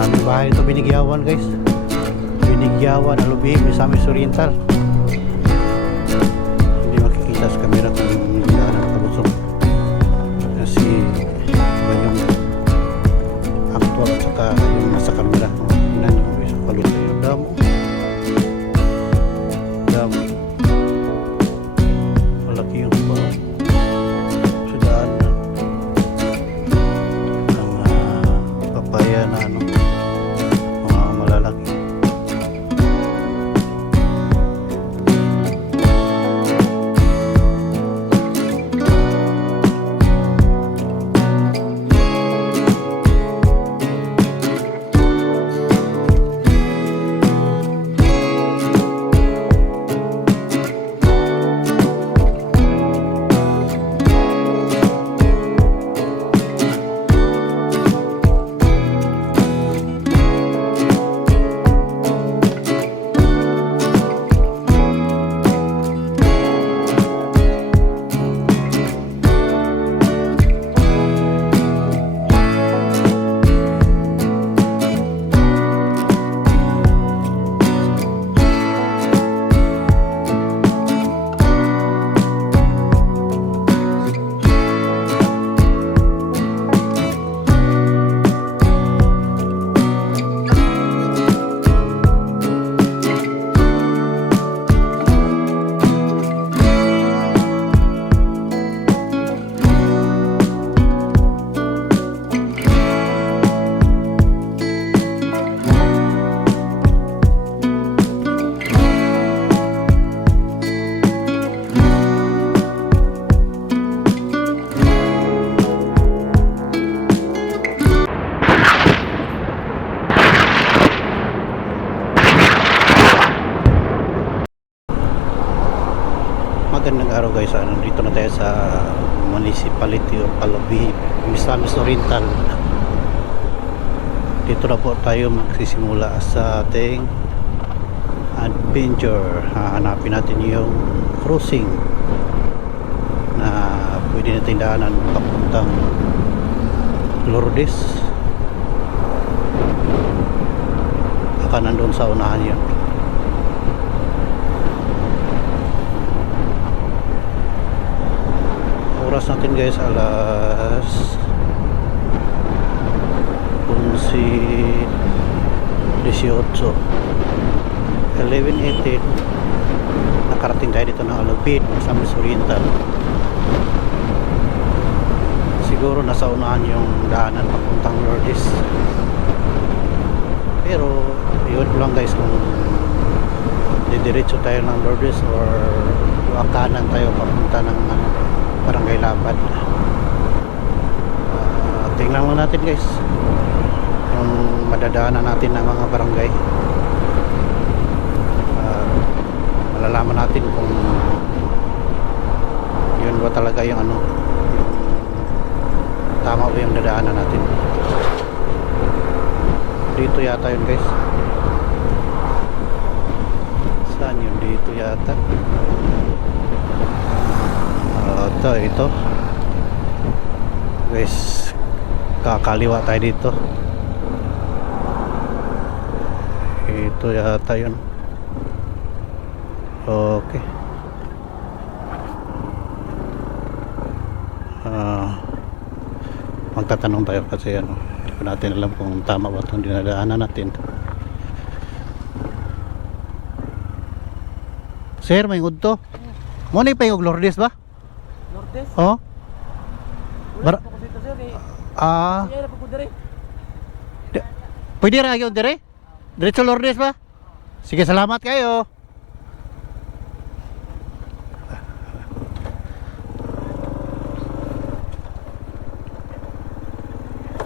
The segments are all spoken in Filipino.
Daming bahay ito Binigyawan guys. Binigyawan, Alubihim, Misamis Oriental. Hindi makikita sa camera kung hindi ka nakabusok. Kasi iba yung actual at saka yung nasa camera. Tingnan nyo guys, pagod tayo. Damo. Damo. Malaki yung bahay. Sudaan na. Ang papaya na ano. Mga malalaki. Magandang araw guys, nandito na tayo sa municipality of Alubihim, Misamis Oriental. Dito na po tayo magsisimula sa ating adventure. Hahanapin natin yung crossing na pwede natin daanan papuntang Lourdes. Baka nandun sa unahan yun. Oras natin guys alas 11:18, 11:18. Nakarating tayo dito ng Alubihim, Misamis Oriental. Siguro nasa unahan yung daanan papuntang Lourdes, pero iwan ko lang guys kung didiretso tayo ng Lourdes or kanan tayo papunta ng Barangay Lapad. Tingnan mo natin guys yung madadaanan natin ng mga barangay. Malalaman natin kung yun ba talaga yung ano, yung tama ba yung dadaanan natin. Dito yata yun guys. Saan yun? Dito yata. Ito guys, kakaliwa tayo dito. Ito yata yun. Okay. Magtatanong tayo kasi ano, hindi ko natin alam kung tama ba itong dinadaanan natin. Sir, may ngud to. Mo ni payog Lourdes ba? Lourdes? Oh. Pwede ra gyud dire? Diretso Lourdes ba? Sige, salamat kayo.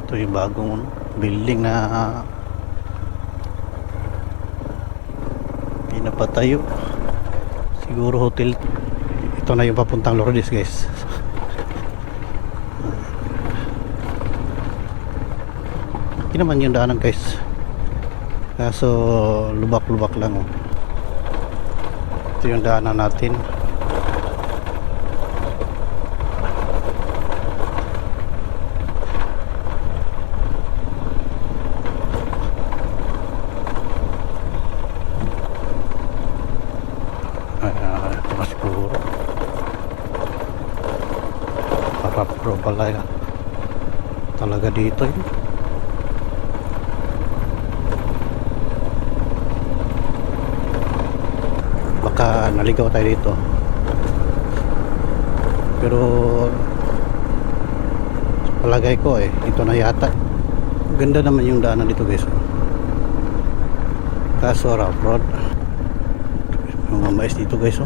Ito yung bagong building na pinapatayo. Siguro hotel. Ito na yung papuntang Lourdes guys. Hindi naman yung daanan guys, kaso lubak-lubak lang. Ito yung daanan natin. pro pala talaga dito eh. Baka naligaw tayo dito, pero palagay ko ito na yata. Ganda naman yung daanan dito guys, kaso rough road. Mga mais dito guys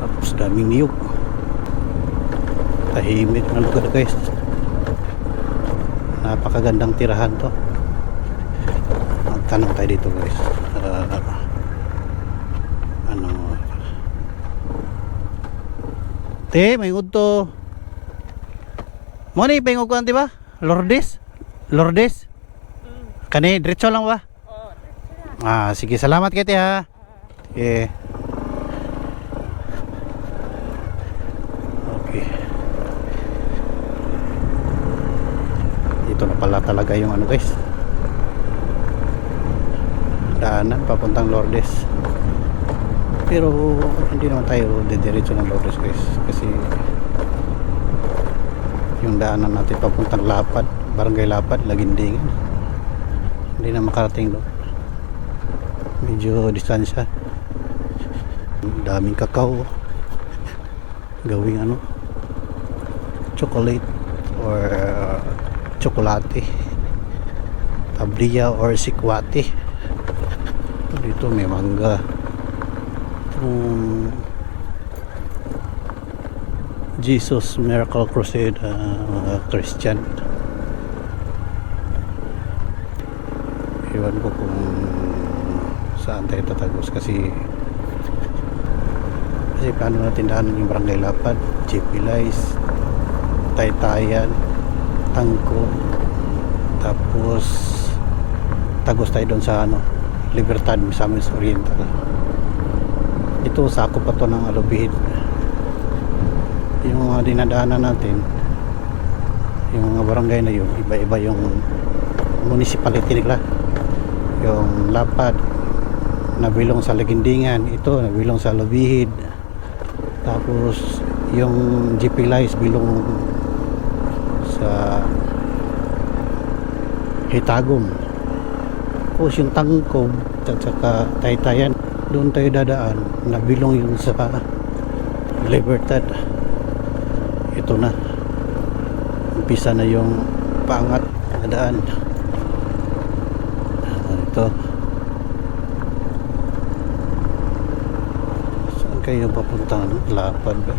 tapos daming niyog, tahimik na lugar guys, napakagandang tirahan to. Magtanong tayo dito guys, ano te may to mo ni pingog ko ba Lourdes kani diretso lang ba? Sige, salamat kay te ha. Okay. Ito na pala talaga yung ano guys, daanan papuntang Lourdes. Pero hindi naman tayo didiretso ng Lourdes guys, kasi yung daanan natin papuntang Lapad, Barangay Lapad, Lagindingan, hindi na makarating doon. Medyo distansya. Daming kakao, gawing chocolate or chocolate, tabliya or sikwati. Dito may mangga. Jesus Miracle Crusade Christian. Iwan ko kung saan tayo tatagos, kasi paano natin daanan yung Barangay Lapad, Chipilais, Taytayan, Tangko, tapos tagos tayo doon sa Libertad, Misamis Oriental. Ito sakop pa to ng Alubihid. Yung mga dinadaanan natin, yung mga barangay na yun, iba-iba yung municipality nila. Yung Lapad nabilong sa Lagindingan, ito nabilong sa Alubihid, tapos yung Chipilais bilong sa Hitagum. Tapos yung Tangkob at saka Taytayan, doon tayo dadaan, nabilong yun sa Libertad. Ito na, umpisa na yung paangat na daan. Ito, saan kayo papunta? Lapad ba?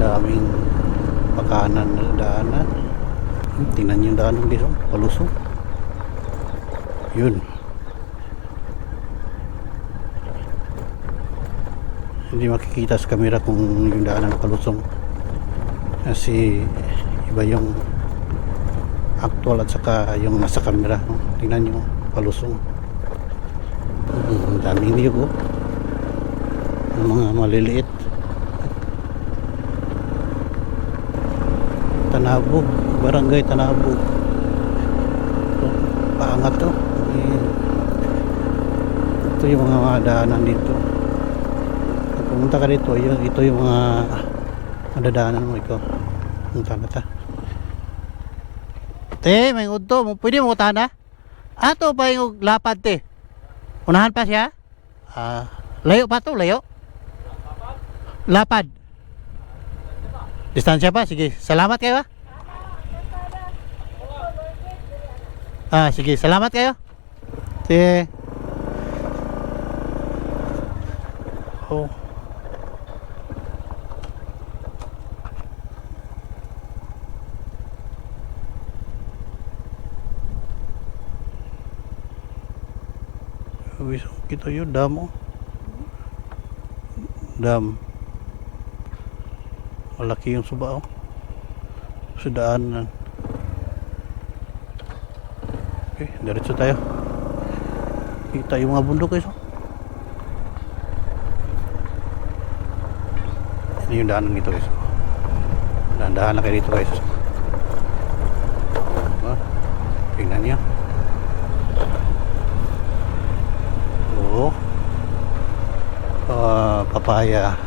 Daming pakanan na daanan. Tingnan yung daanan dito, palusong. Yun, hindi makikita sa camera kung yung daanan palusong, kasi iba yung actual at saka yung nasa camera. Tingnan nyo, palusong. Daming niyog ng mga maliliit. Tanabog, Barangay Tanabog. Paangat to. Ito yung mga daanan dito. Pag pumunta ka dito, ito yung mga madadaanan mo. Ito, punta na ta. Te, may udto, pwede mo utahan na? Ato pa yung Lapad te. Unahan pa siya? Layo pa to, layo? Lapad. Distansya pa? Sige, salamat kayo. Sige, salamat kayo. Sige. Oh. Kita yun, dam. Dam. Malaki yung suba sa daanan. Okay, diretso tayo. Kita yung mga bundok guys. Ini yung daanan dito guys. Dahan-dahan na kayo dito guys. Tingnan niyo. Papaya.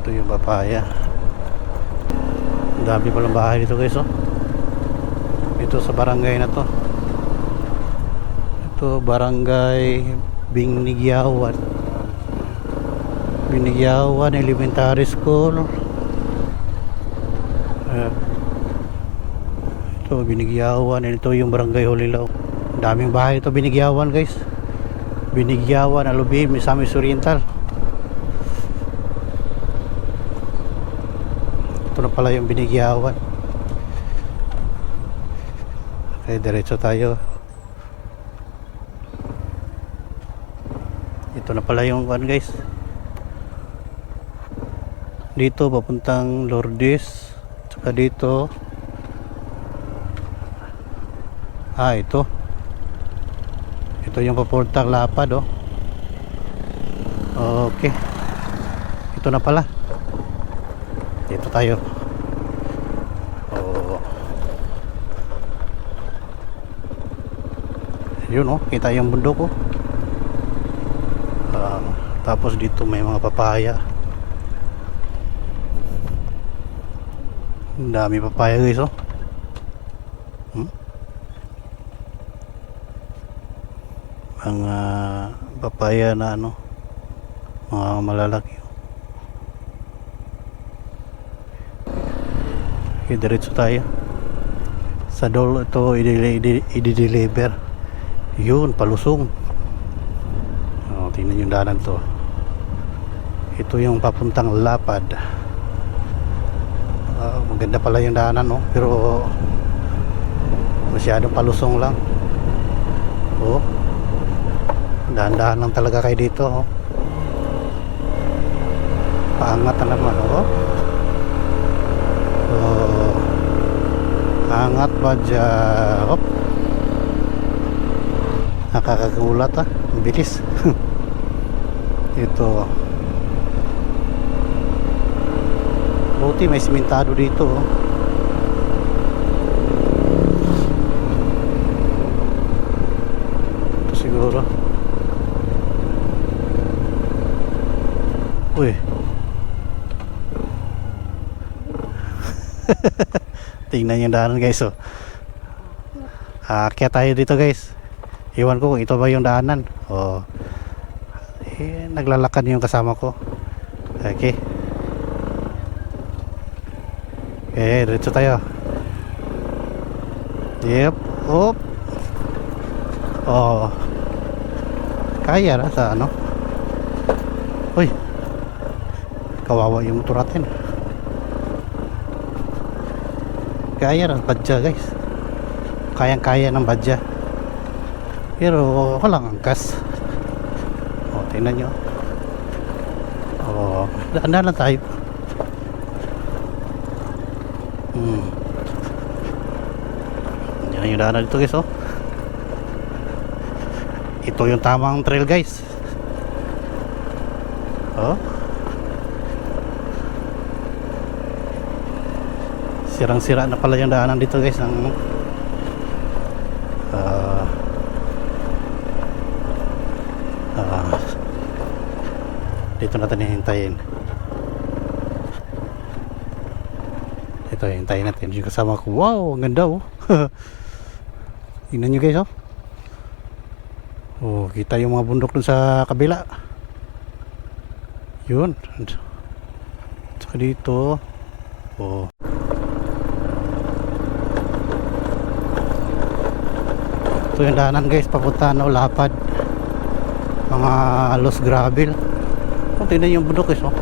Ito yung papaya. Ang dami palang bahay dito guys, oh. Ito sa barangay na to. Ito barangay Binigyawan. Binigyawan Elementary School. Ito Binigyawan. Ito yung barangay Hulilaw. Daming bahay ito Binigyawan guys. Binigyawan, Alubim, Misamis Oriental. Ito na pala yung Binigyawan. Okay, diretso tayo. Ito na pala yung one guys. Dito papuntang Lourdes. Tsaka dito. Ito. Ito yung papuntang Lapad, oh. Okay. Ito na pala. Dito tayo. Yun, oh. Kita yung bundok, oh. Tapos dito may mga papaya. Ang dami papaya guys, oh. Mga papaya na ano, mga malalaki. Okay, diretso tayo. Sa dolo ito i-deliver. Yun, palusong. Tingnan yung daanan to. Ito yung papuntang Lapad. Maganda pala yung daanan, no? Pero masyadong palusong lang. Oh, dahan-dahan lang talaga kayo dito, oh. Paangat na naman, oh. Angat pa dyan. Oh. Nakakagulat, ah. Ang bilis. Ito. Buti may simentado dito, oh. Ito siguro. Uy. Tingnan yung daanan guys, oh. Kaya tayo dito guys. Iwan ko kung ito ba yung daanan. Naglalakad yung kasama ko. Okay. Okay, diretso tayo. Yep. Op. Kaya na sa ano. Uy. Kawawa yung motor natin. Kaya ng badya guys. Kayang-kaya ng badya. Pero walang angkas. Tingnan nyo. Daan lang tayo. Yan yung daanan dito guys, oh. Ito yung tamang trail guys. Sirang-sira na pala yung daanan dito guys. Dito natin hihintayin. Ito, hintayin natin yung kasama ko. Wow, ang ganda, oh. Tingnan nyo guys, oh. Kita yung mga bundok dun sa kabila. Yun. Saka dito. Ito yung daanan guys, papunta na Lapad. Mga Los Gravel. Tingnan yung bundok guys, oh.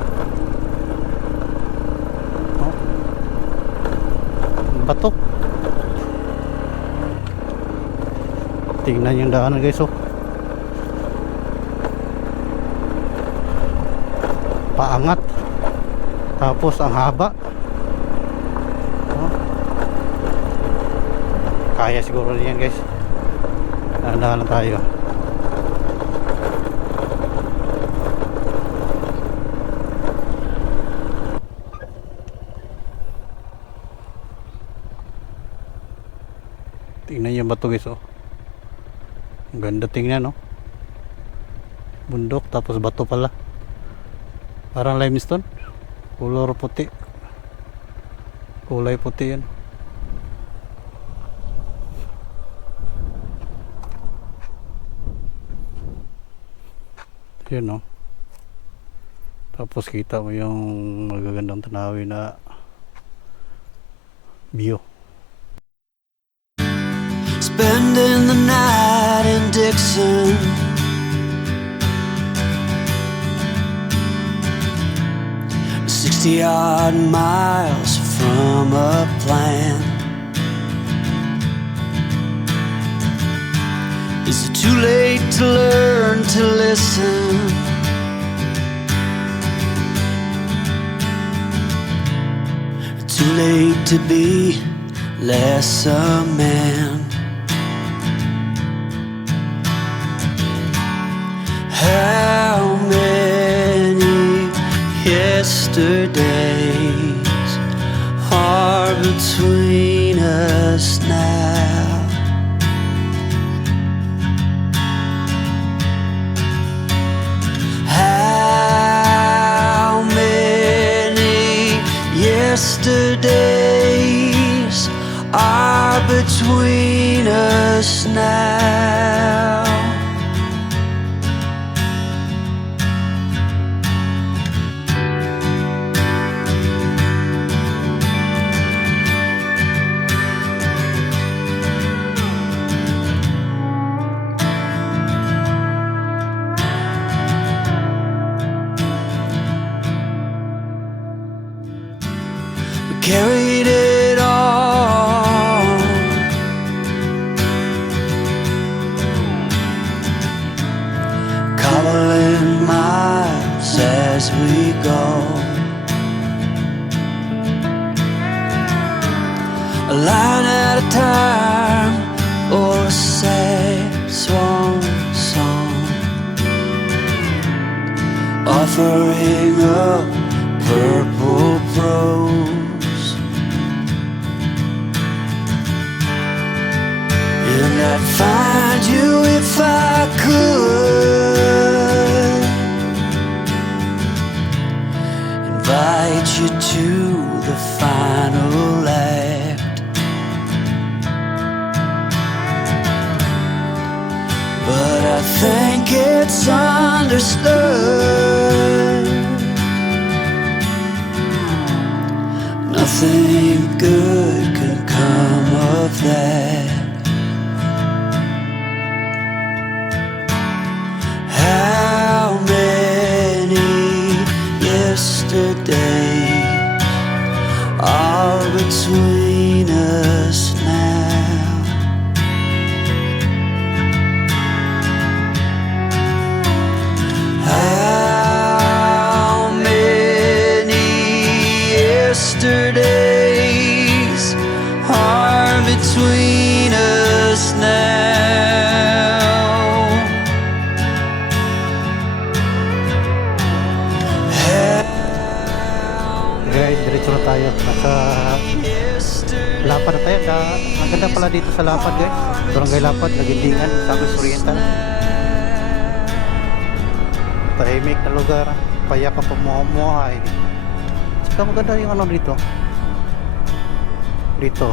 Batok. Tingnan yung daanan guys, oh. Paangat. Tapos ang haba. Kaya siguro niyan guys. Dahan-dahan lang tayo. Tingnan yung bato guys, oh. Ang ganda tingnan, no? bundok tapos bato pala. Parang limestone. Kulay puti. Kulay puti yan. Yun no. Tapos kita mo yung magagandang tanawin na view. Spending the night in Dixon, 60-odd miles from a plan. Is it too late to learn to listen? Too late to be less a man. How many yesterdays are between us now? How many yesterdays are between us now? Carried it all, cobbling miles as we go, a line at a time, or a sad swan song, offering up purple prose. And I'd find you if I could, invite you to the final act. But I think it's understood nothing good can come of that. How many yesterdays are between us now? How many yesterdays are between us now? Guys, diretso na tayo. Nasa Lapad na tayo. Maganda pala dito sa Lapad guys. Barangay Lapad, Lagindingan, Santos Oriental. Tahimik na lugar. Payak ka pamumuhay. Saka maganda yung ano dito. Dito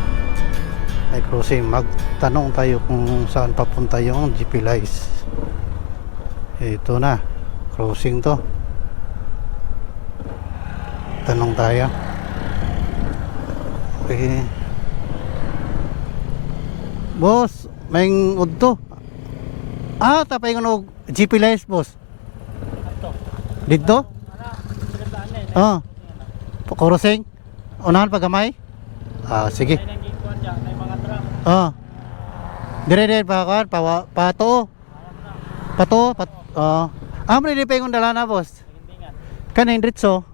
ay crossing. Magtanong tayo kung saan papunta yung GP Lights. Ito na. Crossing to. Tanong tayo. Okay. Boss, may udto. Tapay ng GP Lights, boss. Dito? Crossing. Unahan pagamay? Sige. Dire pa pato. Amri di pa yung dala na, boss. Kanin dritso.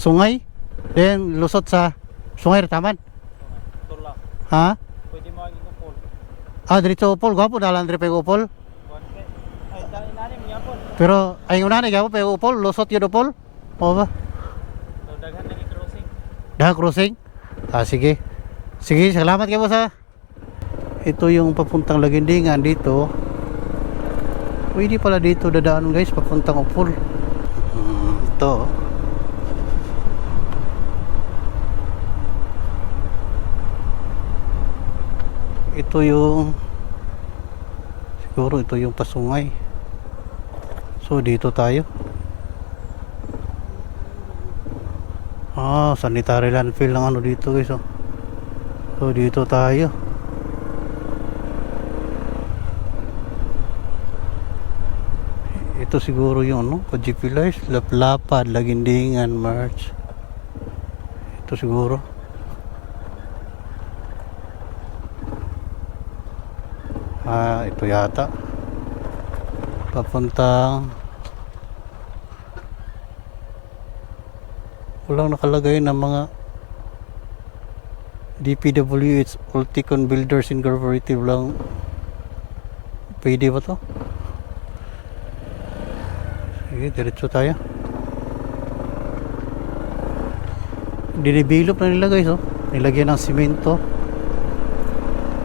Sungay? Then lusot sa Sungay Rataman? Tulak. Ha? Pwede mo aging upol. Dito upol. Gwapo dalan diri pa upol. Ay, inanim niya po. Pero ay una ni gwapo pa upol. Lusot yun upol. O ba? So, daghan naging crossing. Crossing? Sige. Sige, salamat kayo boss ha. Ito yung papuntang Lagindingan dito. Pwede pala dito dadaan guys, papuntang Upol. Ito. Ito yung siguro ito yung pasungay. So dito tayo. Sanitary landfill ng ano dito guys. So dito tayo. Ito siguro yung ano, Pagipilize, Laplapad, Lagindingan, March. Ito siguro. Ito yata. Papuntang walang nakalagay ng mga DPWH, Ulticon Builders Incorporated lang. Pwede ba to? Sige, diretso tayo. Dinibilop na nila guys, nilagyan ng simento.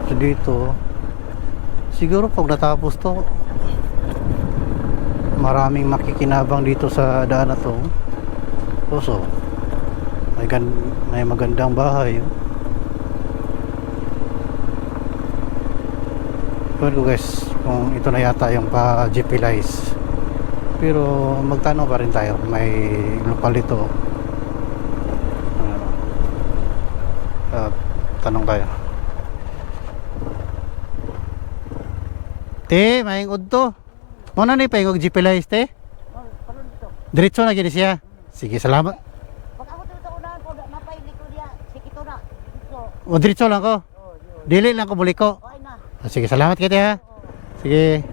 So dito siguro pag natapos to, maraming makikinabang dito sa daan na to. So may magandang bahay. Pero guys, kung ito na yata yung Pagipilize. Pero magtanong pa rin tayo, may lokal dito. Tanong tayo. Te, maingod to. Muna na ipaingog Gipilize te? Diretso na gini siya. Sige, salamat. Pag ako dito unahan po, napahili ko niya, sikito na. So, O diretso lang ko. Dili lang ko buliko. okay na. Sige, salamat kita ha. Sige.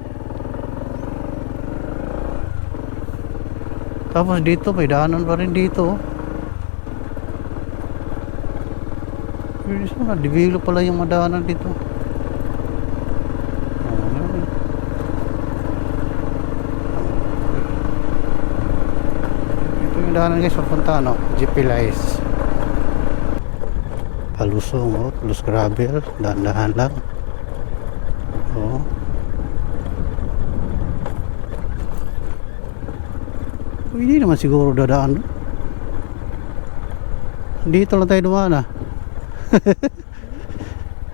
Tapos dito, may daanan pa rin dito. Na-develop pala yung madaanan dito. Ito yung daanan guys, papunta ano, Gipilize. Palusong, Palus gravel, dahan-dahan lang. Hindi naman siguro dadaan. Dito lang tayo dumaan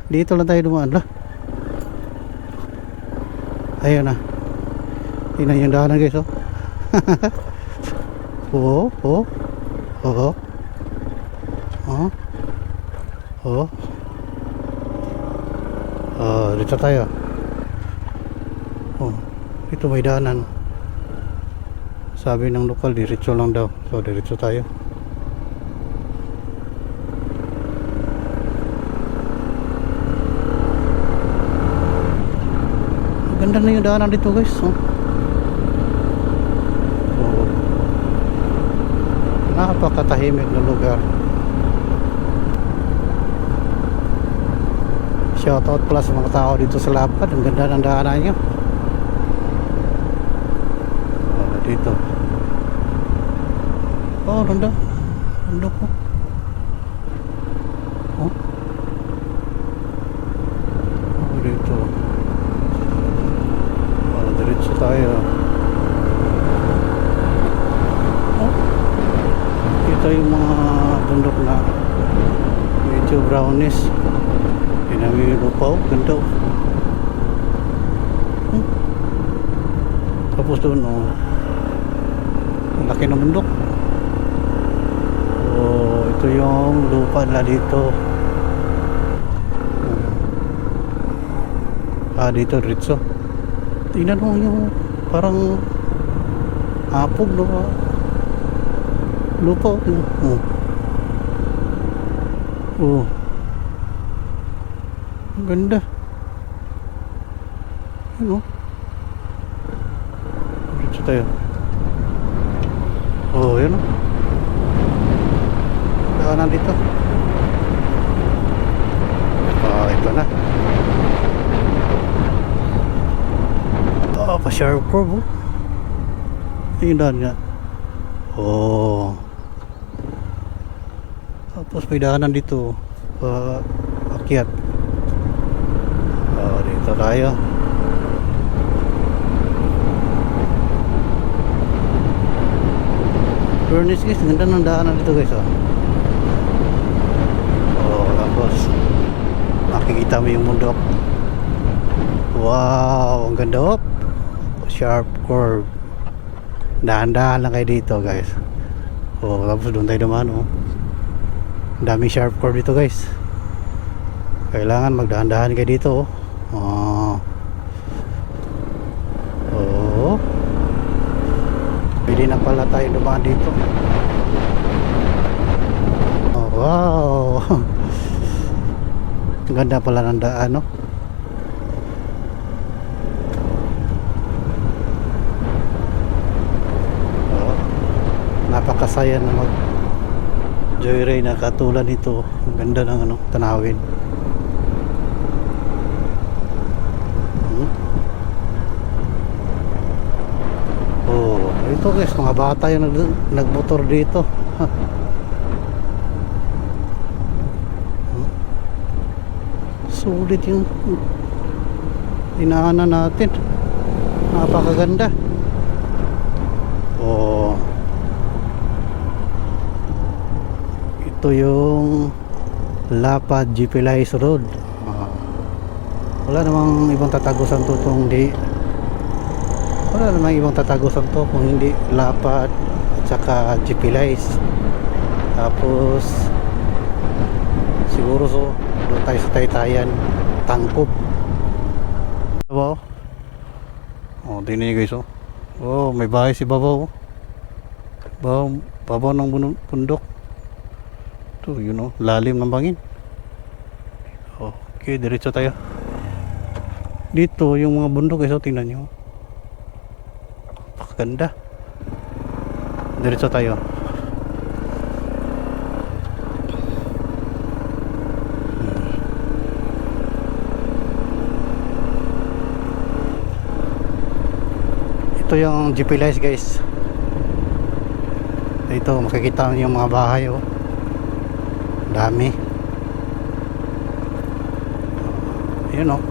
Dito lang tayo dumaan lah. Ayun na. Tingnan yung daanan guys Oo. Dito tayo. Dito may daanan. Sabi ng lokal, diretso lang daw. So, diretso tayo. Ganda na yung daanan dito guys. Napakatahimik na lugar. Shoutout pala sa mga tao dito sa Lapad. Ang ganda ng daanan nyo. Dito. Ganda. Ganda po. Dito. Diretso tayo. Ito yung mga bundok na medyo brownish. Pinamilupaw. Ganda. Tapos doon laki ng bundok. Ito yung lupa na dito. Dito diretso. Tingnan mo yung parang apog no. Lupa. Ang ganda. Diretso tayo. Yun daanan dito. Ito na. Pa-sharp curve. Yung daan nga. Tapos may daanan dito. Akyat. Dito tayo. Furnace guys, ganda ng daanan dito guys oh. Oh, tapos makikita mo yung bundok. Wow, ang ganda oh. Sharp curve. Dahan-dahan lang kayo dito guys. Oh, tapos doon tayo naman oh. Ang daming sharp curve dito guys. Kailangan magdahan-dahan kayo dito oh. Oh. Oh. Pwede na pala tayo dumaan dito. Oh, wow. Ang ganda pala ng daan no. Oh. Napakasaya na mag joyride na katulad nito. Ang ganda ng ano, tanawin. Oh, ito guys, mga bata yung nagmotor dito. Sulit yung dinaanan natin. Napakaganda. Oh. Ito yung Lapad Gipilais Road. Wala namang ibang tatagusan to kung hindi. Wala namang ibang tatagusan to kung hindi Lapad at saka Gipilais. Tapos siguro so doon tayo sa Taytayan, Tangkob. Babaw. Oh, tingnan niyo guys oh. Oh, may bahay si Babaw. Babaw ng bundok. Ito, you know, lalim ng bangin. Okay, diretso tayo. Dito yung mga bundok guys, oh, tingnan niyo. Ganda. Diretso tayo. Ito yung Gipilais guys. Ito makikita niyo yung mga bahay oh. Dami. Ayun oh.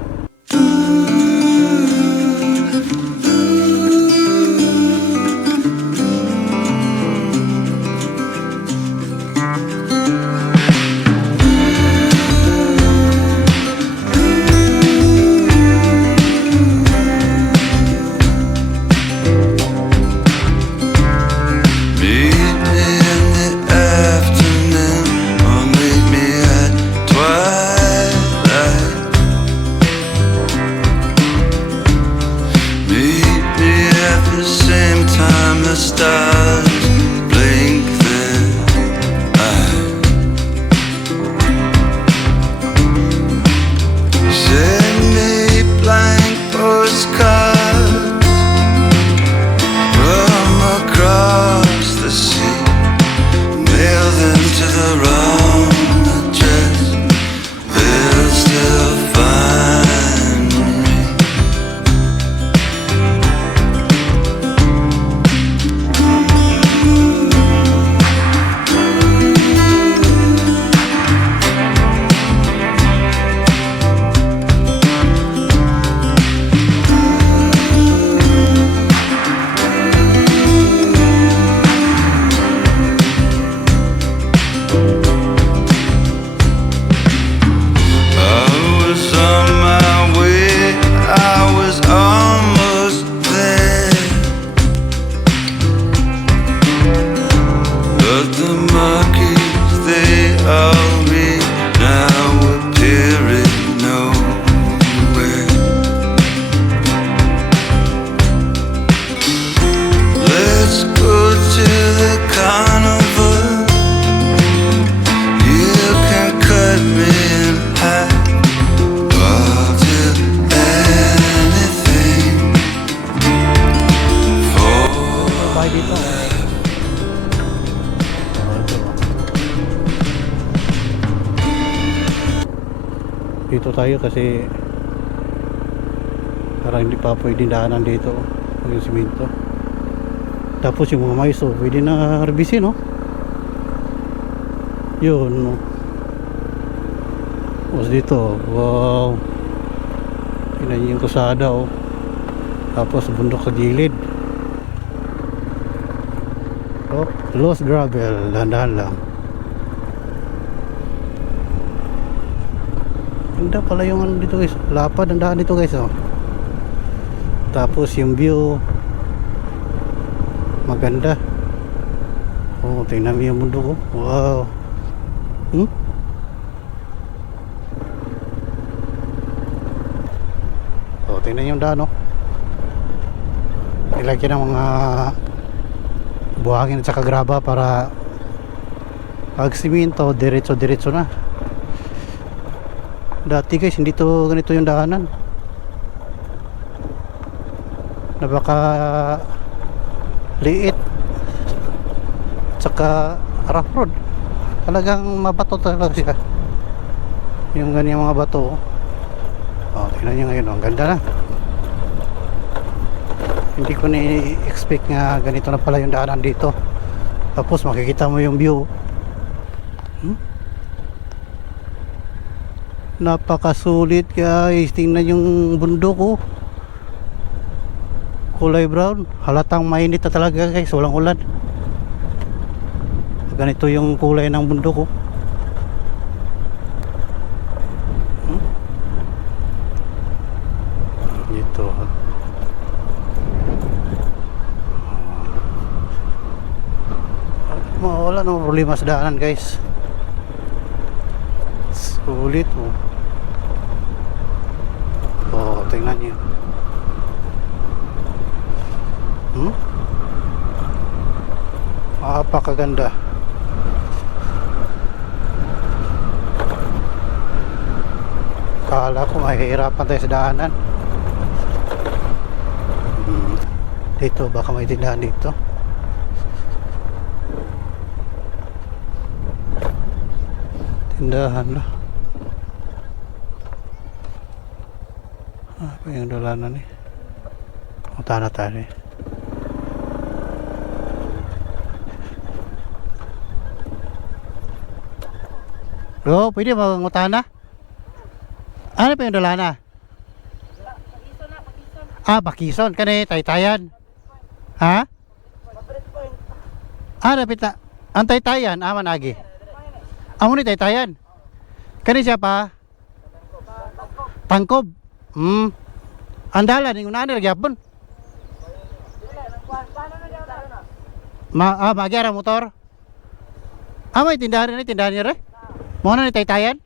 Dito tayo kasi parang hindi pa pwedeng daanan dito yung simento. Tapos yung mga mais pwede na harbisin no. Yun no. Tapos dito, wow, tingnan niyo yung kusada oh. Tapos bundok sa gilid. Oh, lost gravel, dahan-dahan lang. Ganda pala yung ano dito guys. Lapad ang daan dito guys oh. Tapos yung view maganda. Oh, tingnan mo yung mundo ko. Wow. Oh, tingnan yung daan oh. Nilagyan ng mga buhangin at saka graba para pag siminto diretso na. Dati guys hindi to ganito yung daanan, na baka liit at saka rough road, talagang mabato talaga siya yung ganyan mga bato. Oh, tingnan nyo ngayon, ang ganda na. Hindi ko ni-expect nga ganito na pala yung daanan dito. Tapos makikita mo yung view. Napakasulit guys. Tingnan yung bundok oh. Kulay brown. Halatang mainit na talaga guys. Walang ulan. Ganito yung kulay ng bundok oh. Dito wala nang problema sa daanan guys. Sulit oh. Oh, tingnan nyo. Napakaganda. Kala ko mahihirapan tayo sa daanan. Dito baka may tindahan dito. Tindahan na. Apa yung dalanan eh? Punta na tayo eh. Bro, pwede manguntahan na? Ano pa yung dalanan? Ah, Bakison. Kani, Taytayan. Ha? Ah, dapat na. Ang Taytayan, aman agi. Amo ni Taytayan. Kani siya pa? Tangkob. Andalan yung nani nagyapon. Magyara motor. May tindahan ni re. Mo na ni Taytayan.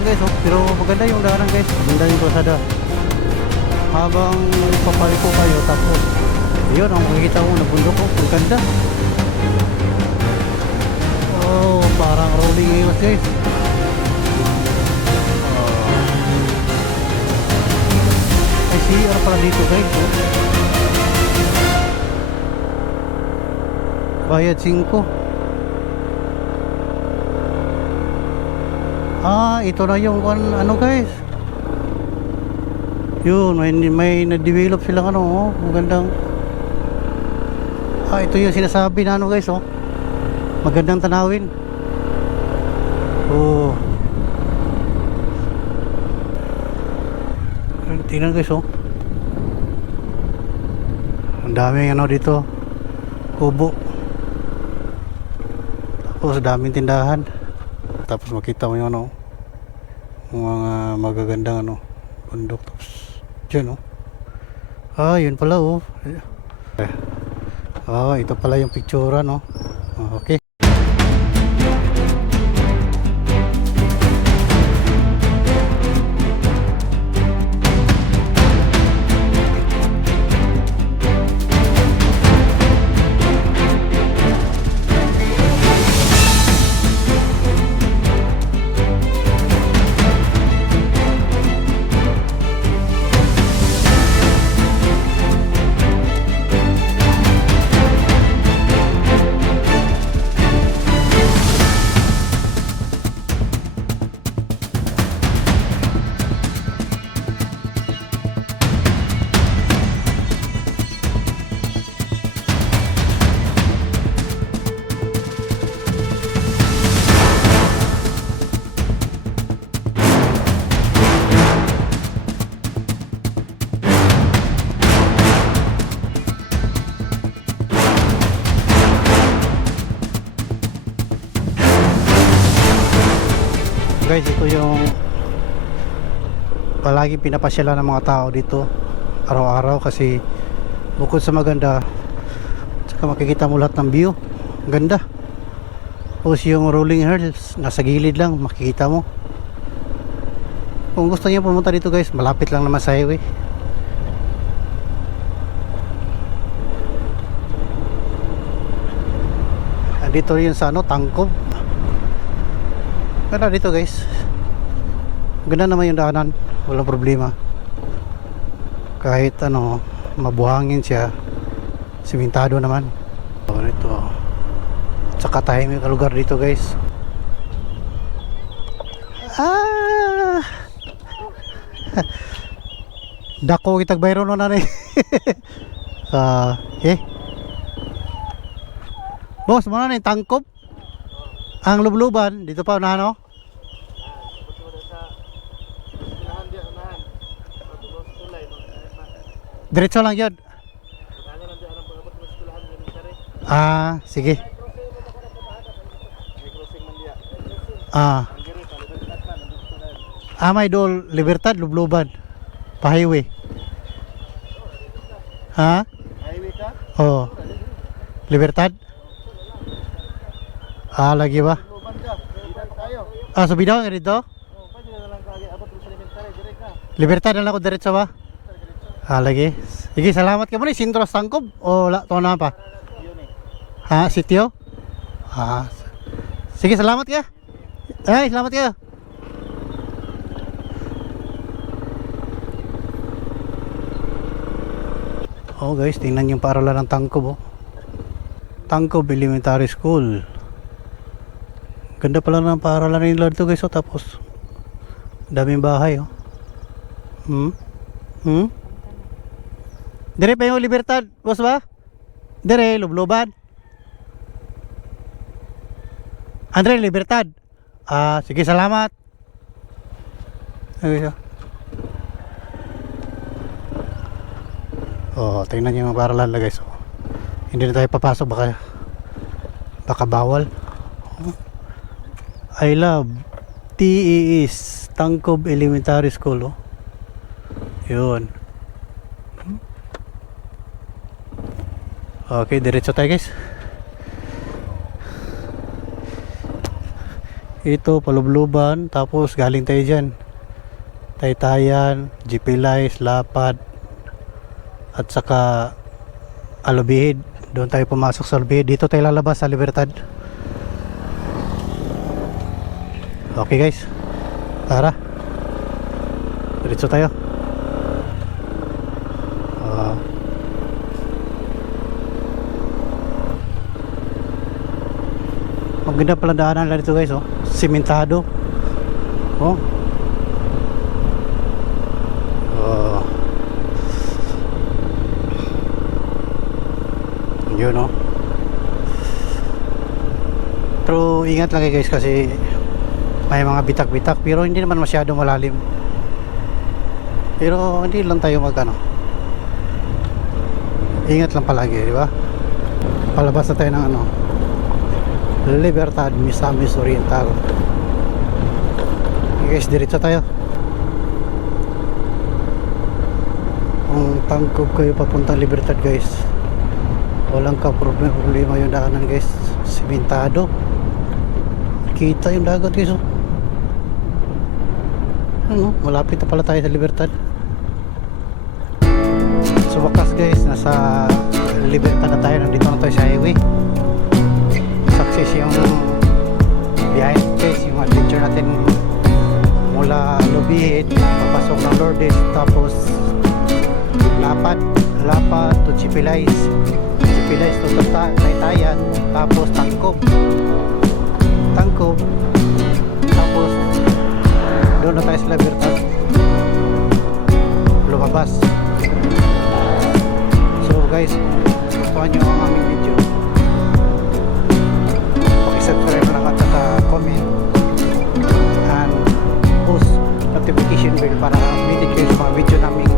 Guys oh, pero maganda yung daanan guys, maganda yung kalsada habang papaliko kayo, tapos yun ang makikita mo na bundok ko, ang ganda. Oh, parang rolling hills guys. May CR pala dito guys. Oh. Bayad 5. Ito na yung ano guys. Yun, may na-develop silang ano, oh, magandang. Ito yung sinasabi na ano guys, oh. Magandang tanawin. Oh. Tingnan guys, oh. Ang daming ano dito. Kubo. Tapos daming tindahan. Tapos makita mo yung ano, mga magagandang ano, bundok. Tapos dyan, oh. Yun pala, oh. Ito pala yung picture, no. Okay. Guys, ito yung palagi pinapasyalan ng mga tao dito araw-araw kasi bukod sa maganda, tsaka makikita mo lahat ng view. Ganda. Tapos yung rolling hills nasa gilid lang, makikita mo. Kung gusto niyo pumunta dito guys, malapit lang naman sa highway. Dito yun sa ano, Tangkob. Ganda dito guys. Ganda naman yung daanan, walang problema. Kahit ano, mabuhangin siya, simentado naman. Ito. Tsaka tahimik ang lugar dito guys. Dako kitag bayro no nanay. Boss, mo na yung Tangkob. Ang lubluban dito pa na ano? Diretso lang yun. Sige. May Dol Libertad, Lubluban. Pa-highway. Ha? Highway ka? Oo. Libertad? Lagi ba? Luban ka. Dito tayo. Sa bidang nga dito? Pwede na lang kagi abot sa elementary direct ka. Libertad na lang ko diretso ba? Lagi. Sige, salamat ka muna. Sintro Tangkob o to na pa? Yun eh. Sitio? Sige, salamat ka. Ay, salamat ka. Oh guys, tingnan yung paaralan ng Tangkob, oh. Tangkob Elementary School. Ganda pala ng paaralan nila dito guys, oh. Tapos daming bahay, oh. Dire pa yung Libertad, boss ba? Dire, Lubluban. Andre, Libertad. Sige, salamat. Okay, tingnan nyo yung paaralan na guys. Hindi na tayo papasok, baka bawal. I love TES Tangkob Elementary School, oh. Yun. Okay, diretso tayo guys. Ito Palubluban, tapos galing tayo dyan Taytayan, Jipilais, Lapad, at saka Alubihid. Doon tayo pumasok sa Alubihid. Dito tayo lalabas sa Libertad. Okay guys, tara, diretso tayo. Ang ganda pala daanan lang dito guys, oh. Simentado. Oh. Oh. Yun, oh. Pero ingat lang guys kasi may mga bitak-bitak pero hindi naman masyado malalim. Pero hindi lang tayo magano. Ingat lang palagi, di ba? Palabas na tayo ng ano, Libertad, Misamis Oriental. Okay guys, diretso tayo. Kung tangkob kayo papuntang Libertad guys, walang ka problema yung daanan guys. Simentado. Kita yung dagat guys, oh. Ano, malapit na pala tayo sa Libertad. So wakas guys, nasa Libertad na tayo. Nandito na tayo sa highway. Success yung behind guys, yung adventure natin mula Lubihit papasok ng Lourdes, tapos Lapad to Chipilais to Taytayan, tapos Tangkob, tapos doon na tayo sa Libertad lumabas. So guys, gustuhan nyo ang aming video, subscribe na lang at comment and post notification bell para updated kayo sa mga video namin